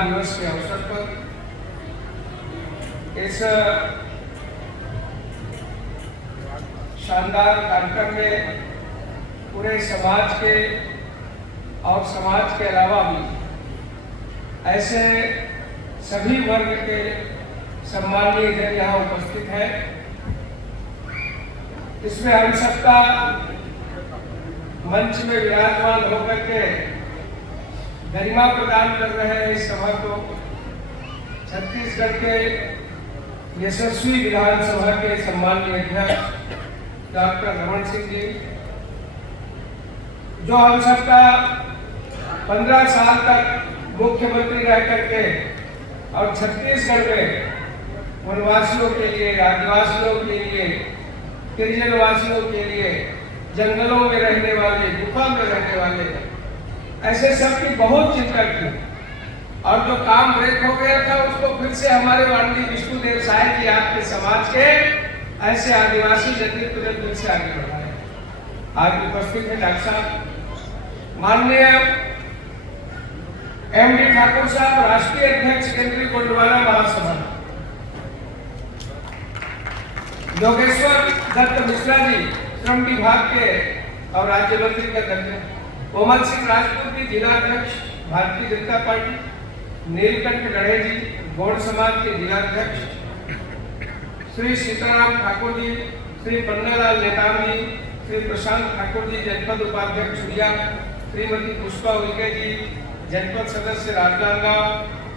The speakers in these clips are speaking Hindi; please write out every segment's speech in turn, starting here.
दिवस के अवसर पर इस शानदार कार्यक्रम में पूरे समाज के और समाज के अलावा भी ऐसे सभी वर्ग के सम्मानीय जन यहाँ उपस्थित हैं। इसमें हम सबका मंच में विराजमान होकर के गरिमा प्रदान कर रहे हैं इस सभा को छत्तीसगढ़ के यशस्वी विधानसभा के सम्मानीय अध्यक्ष डॉक्टर रमन सिंह जी, जो हम सबका 15 साल तक मुख्यमंत्री रह करके और छत्तीसगढ़ में वनवासियों के लिए, आदिवासियों के लिए, गिरिजन वासियों के लिए, जंगलों में रहने वाले, गुफा में रहने वाले, ऐसे सब की बहुत चिंता की और जो काम ब्रेक हो गया था उसको फिर से हमारे माननीय विष्णुदेव साय जी आपके समाज के ऐसे आदिवासी नेतृत्व ने फिर से आगे बढ़ाया। आज उपस्थित है डॉक्टर साहब, माननीय एमडी ठाकुर साहब, राष्ट्रीय अध्यक्ष केंद्रीय गोंडवाना महासभा, योगेश्वर दत्त मिश्रा जी श्रम विभाग के और राज्य मंत्री के अध्यक्ष, कोमल सिंह राजपूत जी जिलाध्यक्ष भारतीय जनता पार्टी, नीलकंठ गढ़े जी गौड़ समाज के जिलाध्यक्ष, श्री सीताराम ठाकुर जी, श्री पन्नालाल नेताम जी, श्री प्रशांत ठाकुर जी जनपद उपाध्यक्ष सुरिया, श्रीमती पुष्पा उइके जी जनपद सदस्य राजनांदगांव,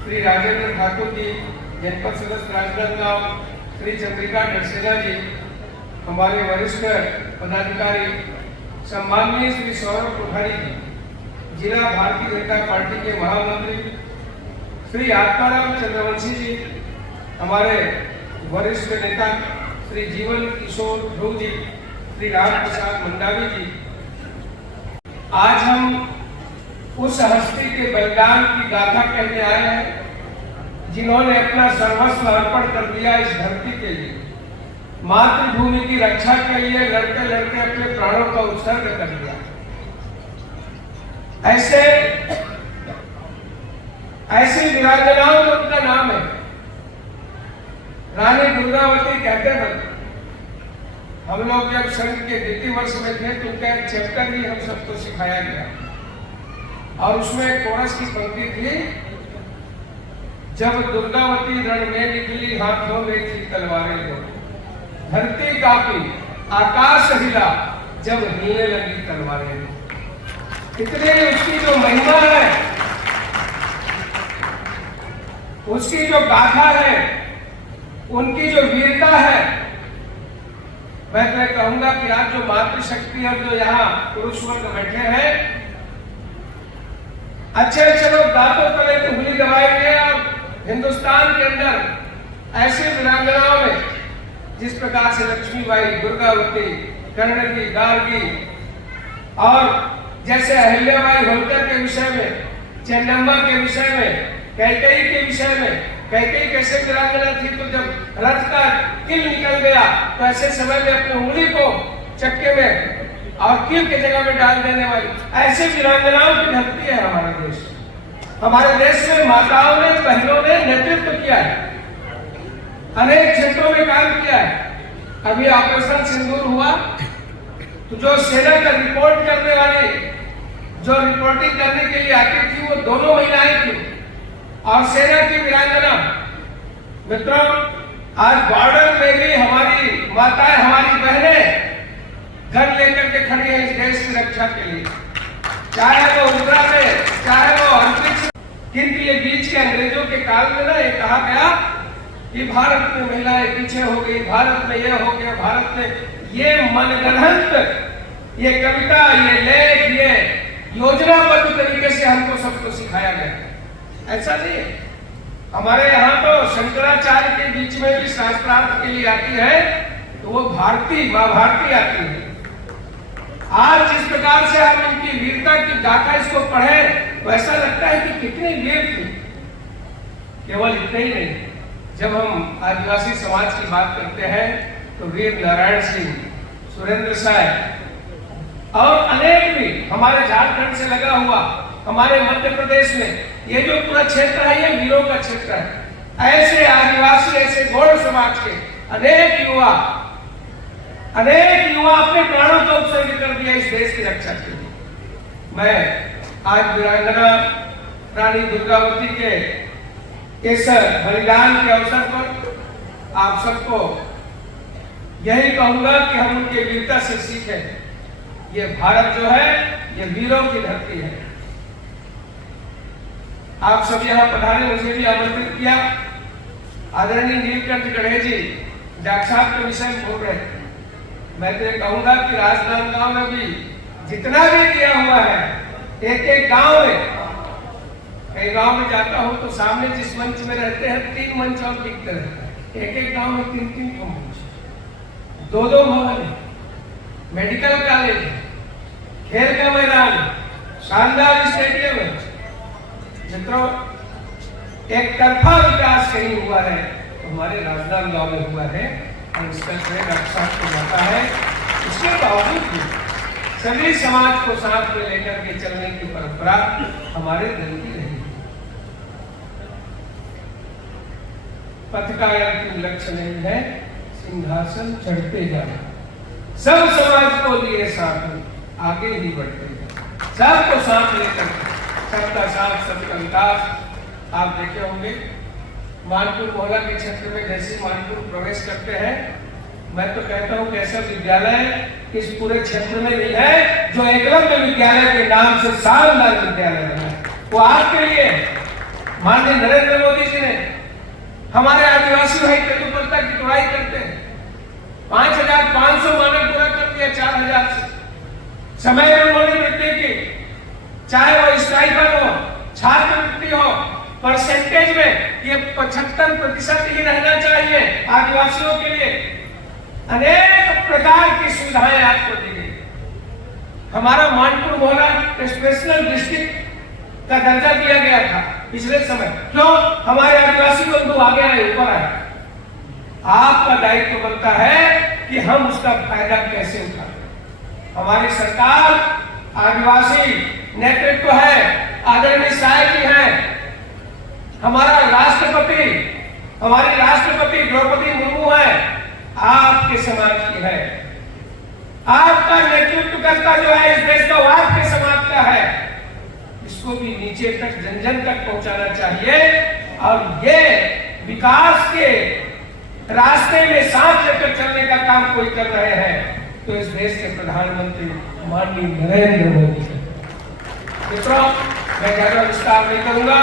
श्री राजेंद्र ठाकुर जी जनपद सदस्य राजनांदगांव, श्री चंद्रिका डरसेना जी हमारे वरिष्ठ पदाधिकारी, सम्माननीय श्री सौरभ कोठारी जी जिला भारतीय जनता पार्टी के महामंत्री, श्री आत्माराम चंद्रवंशी जी हमारे वरिष्ठ नेता, श्री जीवन किशोर ध्रुव जी, श्री राम प्रसाद मंडावी जी। आज हम उस हस्ती के बलिदान की गाथा कहने आए हैं जिन्होंने अपना सर्वस्व अर्पण कर दिया इस धरती के लिए, मातृभूमि की रक्षा के लिए लड़ते लड़ते अपने प्राणों का उत्सर्ग कर दिया। ऐसी विराजनाओं में उनका नाम है। रानी दुर्गावती कहते हैं, हम लोग जब संघ के द्वितीय वर्ष में थे तो उनका एक चैप्टर ही हम सबको सिखाया गया और उसमें एक कोरस की पंक्ति थी, जब दुर्गावती रण में निकली हाथों में थी तलवारें दो, धरती कांपी आकाश हिला जब हिलने लगी तलवारें दो। कितनी उसकी जो महिमा है, उसकी जो गाथा है, उनकी जो वीरता है, मैं तो कहूंगा कि आज जो मातृशक्ति और जो यहाँ पुरुष वर्ग बैठे हैं, अच्छे लोग दांतों तले की उंगली दबाएंगे और हिंदुस्तान के अंदर ऐसी वीरांगनाओं में जिस प्रकार से लक्ष्मीबाई, दुर्गावती, कर्ण गार्गी और जैसे अहिल्याबाई होलकर के विषय में, चेन्नम्मा के विषय में, कैकेयी के विषय में, कैकेयी कैसे वीरांगना थी तो जब रथ का किल निकल गया तो ऐसे समय में अपनी उंगली को चक्के में और किल के जगह में डाल देने वाली ऐसे वीरांगनाओं की धरती है हमारा देश। हमारे देश में माताओं ने, बहनों ने नेतृत्व किया है, अनेक क्षेत्रों में काम किया है। अभी ऑपरेशन सिंदूर हुआ तो जो सेना का रिपोर्ट करने वाली, जो रिपोर्टिंग करने के लिए आती थी, वो दोनों महिलाएं थी और सेना की वीरांगना। मित्रों, आज बॉर्डर में भी हमारी माताएं, हमारी बहनें घर लेकर के खड़ी है इस देश की रक्षा के लिए, चाहे वो उद्रा में, चाहे वो अंतरिक्ष। किंतु ये बीच के अंग्रेजों के काल में ना ये कहा गया कि भारत में महिलाएं पीछे हो गई, भारत में ये हो गया, भारत में ये मनगढ़ंत, ये कविता, ये लेख, ये योजनाबद्ध तरीके से हमको सबको सिखाया गया। ऐसा नहीं है। हमारे यहाँ तो शंकराचार्य के बीच में भी शास्त्रार्थ के लिए आती है तो वो भारती, माँ भारती आती है। आज जिस प्रकार से हम इनकी वीरता की गाथा इसको पढ़े तो ऐसा लगता है कि कितनी वीर थी। केवल इतना ही नहीं, जब हम आदिवासी समाज की बात करते हैं तो वीर नारायण सिंह, सुरेंद्र साय और अनेक भी हमारे झारखंड से लगा हुआ हमारे मध्य प्रदेश में ये जो पूरा क्षेत्र है, ये वीरों का क्षेत्र है। ऐसे आदिवासी, ऐसे गौड़ समाज के अनेक युवा अपने प्राणों को उत्सर्ग कर दिया इस देश की रक्षा के लिए। मैं आज वीरांगना रानी दुर्गावती के इस बलिदान के अवसर पर आप सबको यही कहूंगा कि हम उनके वीरता से सीखें। ये भारत जो है, ये वीरों की धरती है। आप सब यहाँ पधारे, मुझे भी आमंत्रित किया। आदरणीय नीलकंठ गढ़े जी डॉक्टर साहब के विषय में बोल रहे थे। मैं तो ये कहूंगा कि राजनांदगांव में भी जितना भी दिया हुआ है, एक एक गांव में, कई गांव में जाता हूं तो सामने जिस मंच में रहते हैं 3 मंच और दिखते रहता है। एक एक गांव में 3-3 मंच, 2-2 भवन, मेडिकल कॉलेज, खेल का मैदान, शानदार स्टेडियम है। मित्रों, एक तरफा विकास कहीं हुआ है तो हमारे राजनांदगांव में हुआ है और इसका श्रेय डॉक्टर साहब को जाता है। इसके बावजूद भी सभी समाज को साथ में लेकर के चलने की परंपरा हमारे दल की रही। पथ का अंतिम लक्ष्य नहीं है सिंहासन चढ़ते जाना। सब समाज को लिए साथ में आगे ही बढ़ते हैं, सबको साथ लेकर, सबका साथ सबका विकास। आप देखे होंगे मानपुर मोहल्ला के क्षेत्र में जैसे मानपुर प्रवेश करते हैं, मैं तो कहता हूँ कि ऐसा विद्यालय इस पूरे क्षेत्र में नहीं है जो एकलव्य विद्यालय के नाम से शानदार विद्यालय बना है। वो आपके लिए माननीय नरेंद्र मोदी जी ने हमारे आदिवासी भाई तत्परता की तुड़ाई करते हैं। 5,500 मानक पूरा कर दिया 4,000 से। समय में उन्होंने वृद्धि की, चाहे वो स्टाइपेंड हो, छात्रवृत्ति हो, परसेंटेज में ये 75% ही रहना चाहिए आदिवासियों के लिए। अनेक प्रकार की सुविधाएं आपको दी गई। हमारा मानपुर मोहल्ला स्पेशल डिस्ट्रिक्ट का दर्जा दिया गया था पिछले समय। क्यों? हमारे आदिवासी बंधु आगे आए, ऊपर आए। आपका दायित्व बनता है कि हम उसका फायदा कैसे उठाएं। हमारी सरकार आदिवासी नेतृत्व है, आदरणीय साय जी हैं, हमारा राष्ट्रपति, हमारी राष्ट्रपति द्रौपदी मुर्मू है, आपके समाज की है। आपका नेतृत्व करता जो है इस देश का, वो आपके समाज का है। इसको भी नीचे तक, जन जन तक पहुंचाना चाहिए और ये विकास के रास्ते में साथ लेकर चलने का काम कोई कर रहे हैं तो इस देश के प्रधानमंत्री माननीय नरेंद्र मोदी। मित्रों, मैं ज्यादा विस्तार नहीं करूंगा,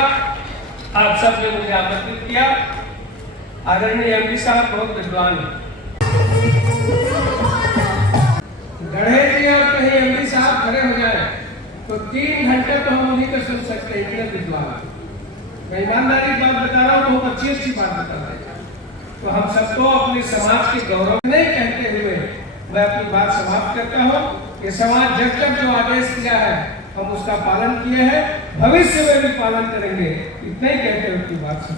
आप सब ने मुझे आमंत्रित किया। आदरणीय एमपी साहब बहुत विद्वान हैं। गढ़े जी और कहीं एमपी साहब खड़े हो जाए तो 3 घंटे तो हम उन्हीं को सुन सकते हैं, इतने विद्वान। मैं ईमानदारी की बात बता रहा हूँ, बहुत अच्छी बात बता रहा हूँ। तो हम सबको अपने समाज के गौरव नहीं कहते हुए मैं अपनी बात समाप्त करता हूँ। ये समाज जब जब जो आदेश किया है हम उसका पालन किए हैं, भविष्य में भी पालन करेंगे। इतना ही कहते हुए अपनी बात